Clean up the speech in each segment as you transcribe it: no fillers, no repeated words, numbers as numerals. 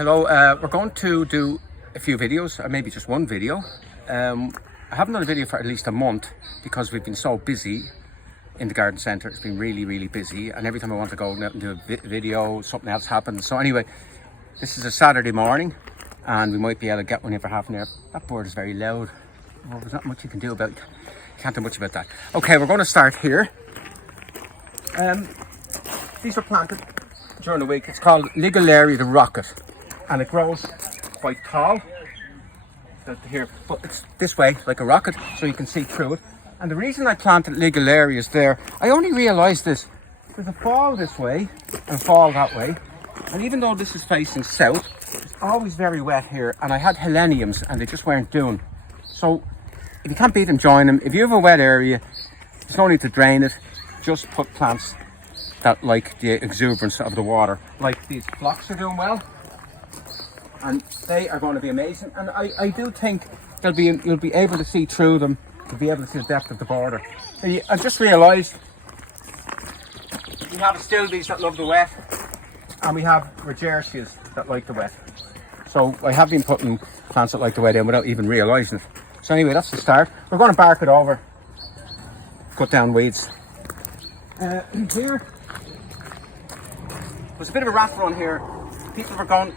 Hello, we're going to do a few videos, or maybe just one video. I haven't done a video for at least a month because we've been so busy in the garden centre. It's been really busy, and every time I want to go out and do a video, something else happens. So anyway, this is a Saturday morning and we might be able to get one in for half an hour. That bird is very loud. Well, there's not much you can do about it. Can't do much about that. Okay, we're going to start here. These were planted during the week. It's called Ligularia The Rocket, and it grows quite tall here, but it's this way like a rocket, so you can see through it. And the reason I planted Ligularia is there, I only realized this, there's a fall this way and a fall that way, and even though this is facing south, it's always very wet here. And I had Heleniums and they just weren't doing. So if you can't beat them, join them. If you have a wet area, there's no need to drain it. Just put plants that like the exuberance of the water. Like these phlox are doing well, and they are going to be amazing. And I do think you'll be able to see through them. You'll be able to see the depth of the border. I just realised we have Astilbes that love the wet, and we have Rodgersias that like the wet. So I have been putting plants that like the wet in without even realising it. So anyway, that's the start. We're going to bark it over, cut down weeds. Here was a bit of a rat run here. People were going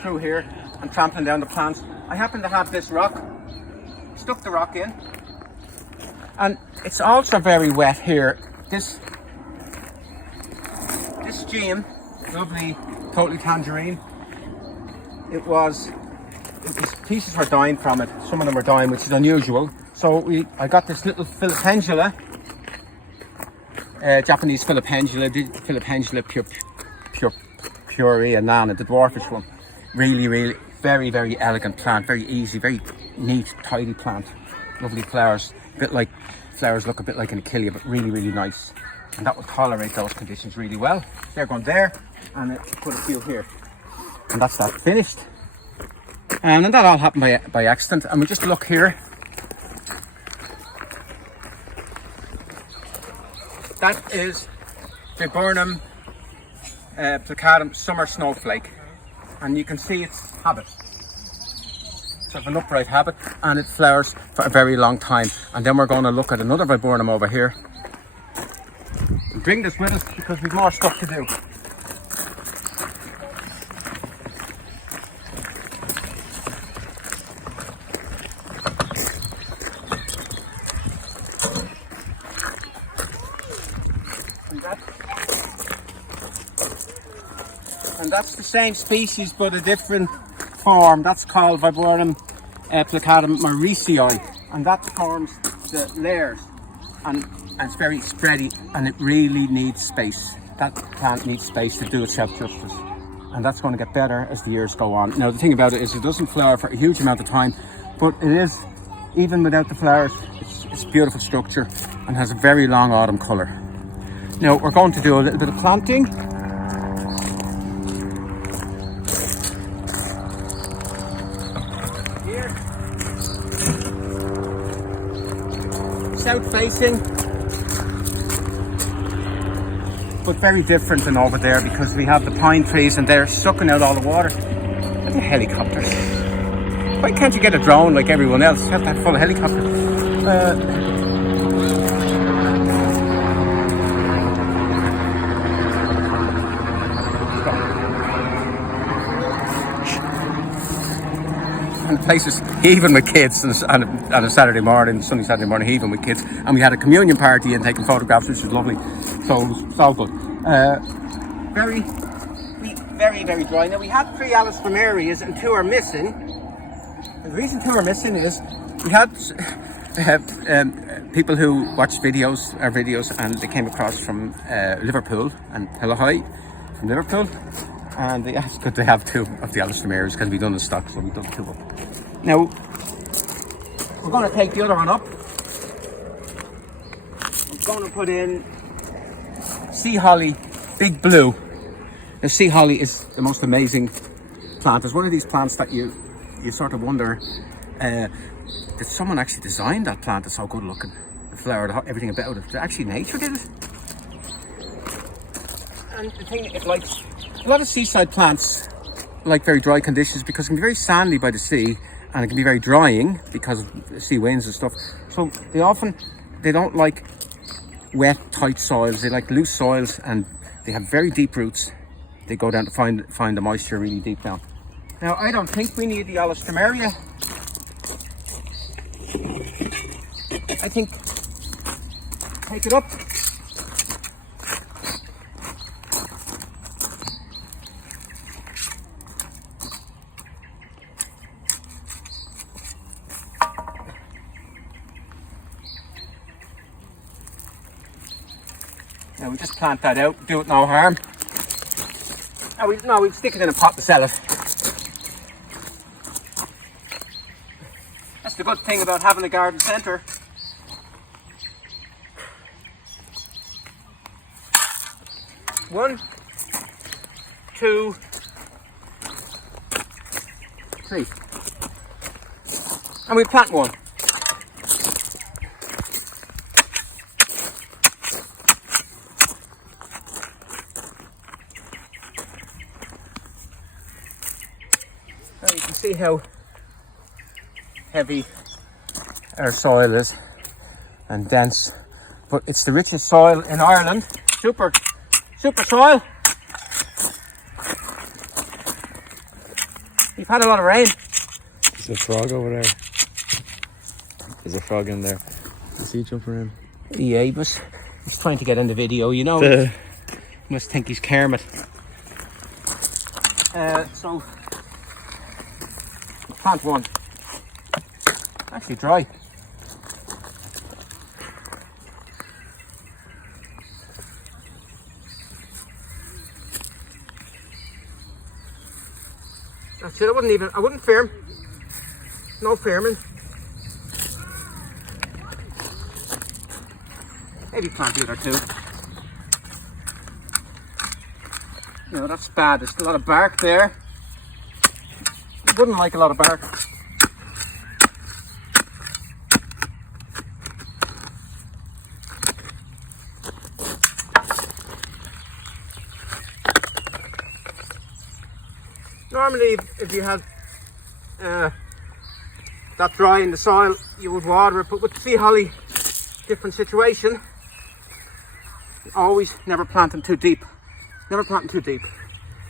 through here and trampling down the plants. I happen to have this rock, stuck the rock in, and it's also very wet here. This Geum, lovely, totally tangerine. Pieces were dying from it. Some of them were dying, which is unusual. So I got this little Filipendula, Japanese Filipendula Perennials Nana, the dwarfish one. Really, very elegant plant. Very easy, very neat, tidy plant. Lovely flowers. Flowers look a bit like an Achillea, but really nice. And that will tolerate those conditions really well. They're going there, and I put a few here. And that's that finished. And that all happened by accident. And we just look here. That is Viburnum, plicatum, Summer Snowflake. And you can see its habit. It's of an upright habit, and it flowers for a very long time. And then we're going to look at another Viburnum over here. And bring this with us because we've more stuff to do. And that's the same species but a different form. That's called Viburnum plicatum Mariesii, and that forms the layers, and it's very spready, and it really needs space. That plant needs space to do itself justice, and that's going to get better as the years go on. Now the thing about it is it doesn't flower for a huge amount of time, but it is, even without the flowers, it's a beautiful structure and has a very long autumn colour. Now we're going to do a little bit of planting. South facing, but very different than over there because we have the pine trees and they're sucking out all the water. Look at helicopters. Why can't you get a drone like everyone else? You have to have full of helicopters. And places, even with kids, on a Saturday morning, sunny Saturday morning, even with kids. And we had a communion party and taking photographs, which was lovely. So it was so good. Very dry. Now we had 3 Alstroemerias and 2 are missing. And the reason 2 are missing is we had people who watched our videos, and they came across from Liverpool, and hello hi from Liverpool. And it's good to have 2 of the Alstroemerias because we've done the stock, so we've done 2 of them. Now, we're going to take the other one up. I'm going to put in sea holly, big blue. Now, sea holly is the most amazing plant. It's one of these plants that you sort of wonder, did someone actually design that plant? It's so good looking. The flower, everything about it. Actually, nature did it. And the thing, it likes a lot of seaside plants like very dry conditions because it can be very sandy by the sea, and it can be very drying because of the sea winds and stuff. So they don't like wet, tight soils. They like loose soils, and they have very deep roots. They go down to find the moisture really deep down. Now, I don't think we need the Alstroemeria. I think take it up. Now we just plant that out, do it no harm. No, we stick it in a pot to sell it. That's the good thing about having a garden centre. One, two, three. And we plant one. Now you can see how heavy our soil is and dense, but it's the richest soil in Ireland. Super soil. We've had a lot of rain. There's a frog over there. There's a frog in there. You see jumping around? Yeah, but he's trying to get in the video, you know. You must think he's Kermit. So plant one. Actually dry. That's it. I wouldn't firm. No firming. Maybe plant the other two. No, that's bad. There's a lot of bark there. I wouldn't like a lot of bark. Normally, if you had that dry in the soil, you would water it, but with the sea holly, different situation. Always never plant them too deep. Never plant them too deep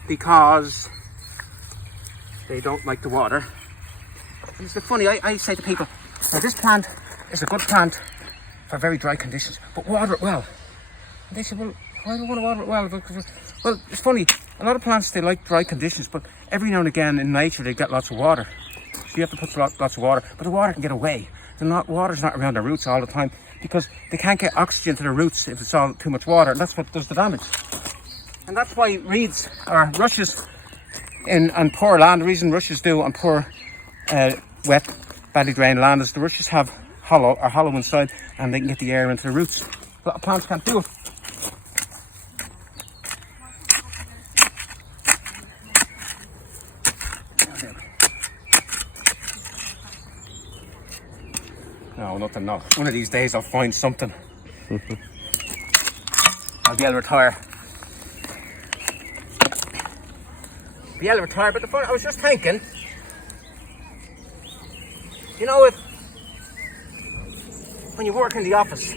because they don't like the water. And it's funny, I say to people, now this plant is a good plant for very dry conditions, but water it well. And they say, well, why do I want to water it well? Well, it's funny, a lot of plants, they like dry conditions, but every now and again in nature they get lots of water. So you have to put lots of water, but the water can get away. Water's not around their roots all the time because they can't get oxygen to their roots if it's all too much water, and that's what does the damage. And that's why reeds or rushes on poor land, the reason rushes do on poor wet, badly drained land is the rushes have hollow inside and they can get the air into the roots. A lot of plants can't do it. No, nothing, no. One of these days I'll find something. I'll be able to retire. But the fun, I was just thinking, you know, when you work in the office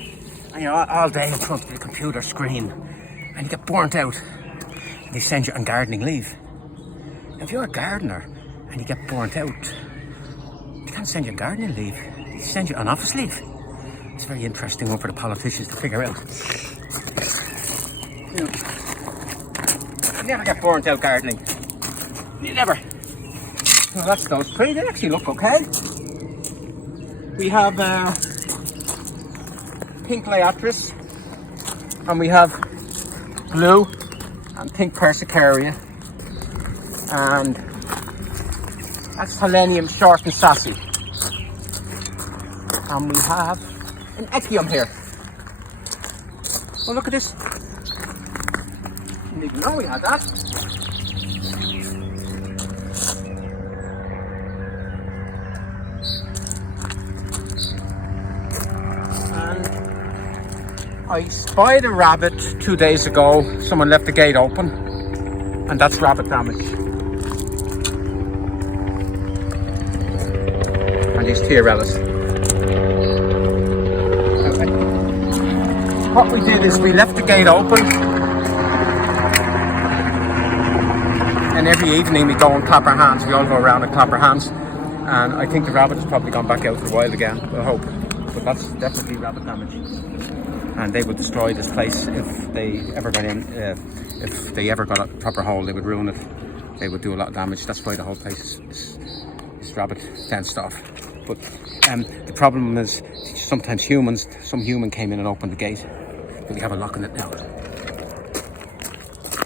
and you're all day in front of the computer screen and you get burnt out, they send you on gardening leave. If you're a gardener and you get burnt out, they can't send you on gardening leave. They send you on office leave. It's a very interesting one for the politicians to figure out. You never get burnt out gardening. You never. Well, that's those pretty. They actually look okay. We have pink liatris, and we have blue and pink Persicaria, and that's Helenium short and Sassy. And we have an Echium here. Oh, look at this. Didn't even know we had that. I spied a rabbit 2 days ago. Someone left the gate open, and that's rabbit damage. and these Tiarellas. What we did is we left the gate open, and every evening we go and clap our hands. We all go around and clap our hands, and I think the rabbit has probably gone back out to the wild again, I hope. But that's definitely rabbit damage, and they would destroy this place if they ever got in. If they ever got a proper hole, they would ruin it. They would do a lot of damage. That's why the whole place is rabbit fenced off. But the problem is sometimes some human came in and opened the gate. But we have a lock on it now.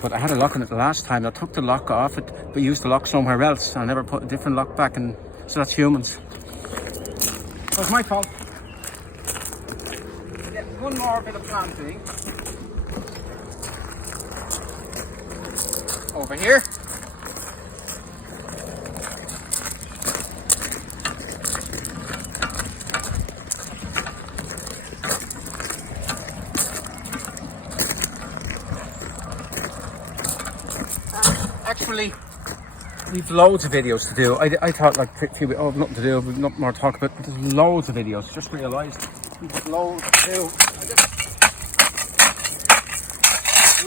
But I had a lock on it the last time. I took the lock off it, but used the lock somewhere else. I never put a different lock back, and so that's humans. It was my fault. Yeah, one more bit of planting. Over here. Actually, we've loads of videos to do. I thought like nothing to do, we've nothing more to talk about, but there's loads of videos. Just realised we've got loads to do.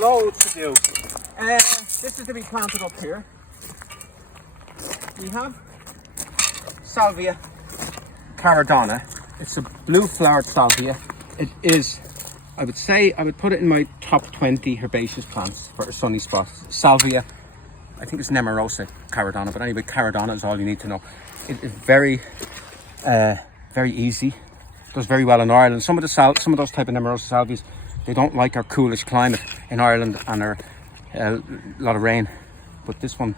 Loads to do. This is to be planted up here. We have Salvia Caradonna. It's a blue flowered salvia. It is, I would put it in my top 20 herbaceous plants for a sunny spot. Salvia, I think it's nemorosa Caradonna, but anyway, Caradonna is all you need to know. It is very easy. Does very well in Ireland. Some of those type of nemorosa salvias, they don't like our coolish climate in Ireland and our a lot of rain, but this one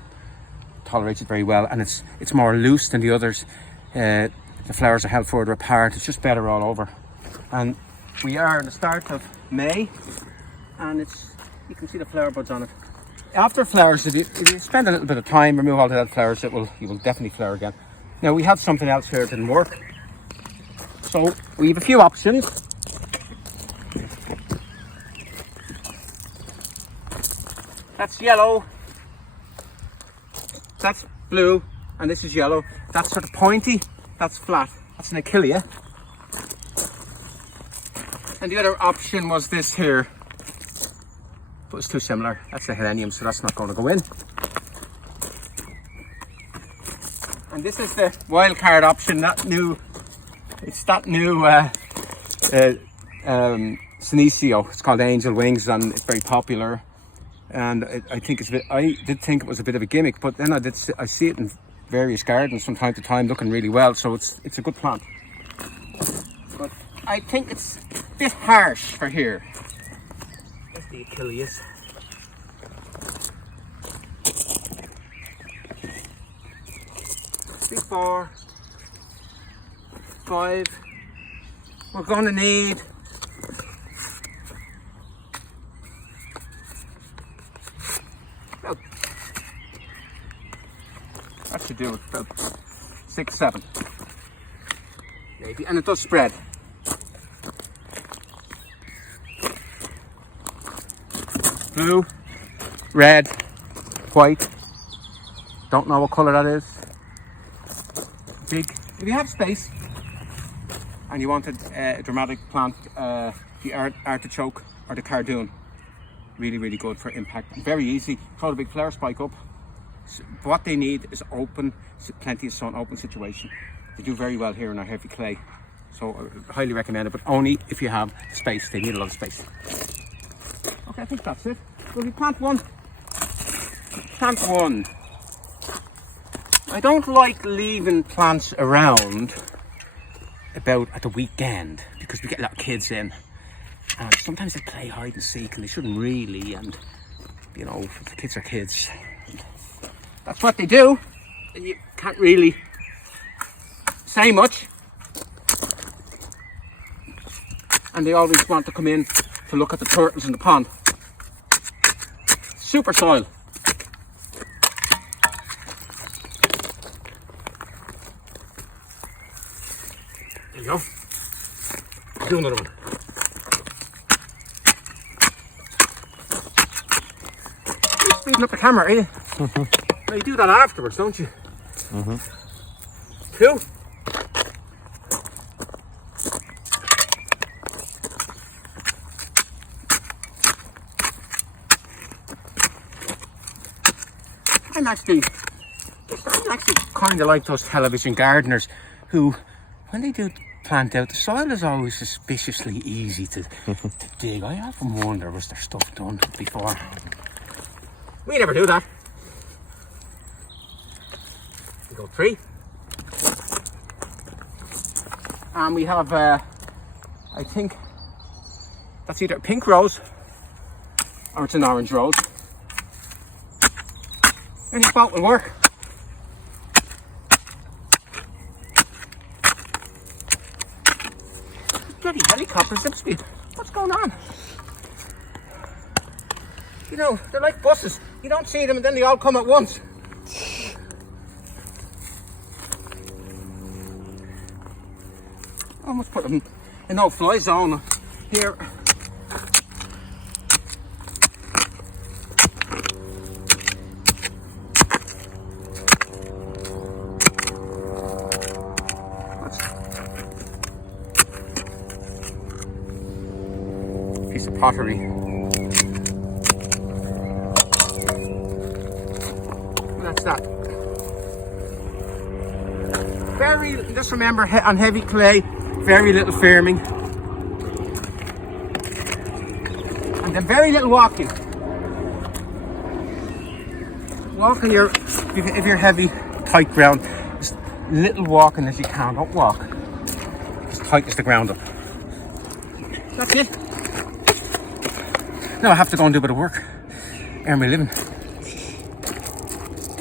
tolerates it very well, and it's more loose than the others. The flowers are held further apart. It's just better all over. And we are at the start of May, and you can see the flower buds on it. After flowers, if you spend a little bit of time, remove all the dead flowers, you will definitely flower again. Now we had something else here that didn't work, so we have a few options. That's yellow, that's blue, and this is yellow. That's sort of pointy, that's flat. That's an Achillea. And the other option was this here, but it's too similar. That's a Helenium, so that's not going to go in. And this is the wild card option, it's that new Senecio. It's called Angel Wings, and it's very popular. And I did think it was a bit of a gimmick, but then I see it in various gardens from time to time looking really well, so it's a good plant. But I think it's a bit harsh for here. There's the Achilleas. Three, 4, 5. We're going to need that should do it, about 6, 7 maybe, and it does spread. Blue, red, white, don't know what colour that is. Big. If you have space and you wanted a dramatic plant, the artichoke or the cardoon, really good for impact. Very easy. Throw a big flower spike up. So what they need is plenty of sun, open situation. They do very well here in our heavy clay, so I highly recommend it, but only if you have space. They need a lot of space. Okay, I think that's it. Will we plant one? Plant one. I don't like leaving plants around about at the weekend because we get a lot of kids in, and sometimes they play hide and seek and they shouldn't really, and you know, the kids are kids. That's what they do, and you can't really say much. And they always want to come in to look at the turtles in the pond. Super soil. There you go. Do another one. You're speeding up the camera, are you? Well, you do that afterwards, don't you? 2. I'm actually kind of like those television gardeners who, when they do plant out, the soil is always suspiciously easy to dig. I often wonder, was there stuff done before? We never do that. We go 3. And we have, I think, that's either a pink rose or it's an orange rose. Any spot will work. Bloody helicopters, zip speed. What's going on? You know, they're like buses. You don't see them and then they all come at once. I almost put them in no-fly zone here. Piece of pottery. That's that. Just remember, on heavy clay, very little firming. And then very little walking. Walk on your, if you're heavy, tight ground, just little walking as you can. Don't walk as tight as the ground up. That's it. Now I have to go and do a bit of work, earn my living.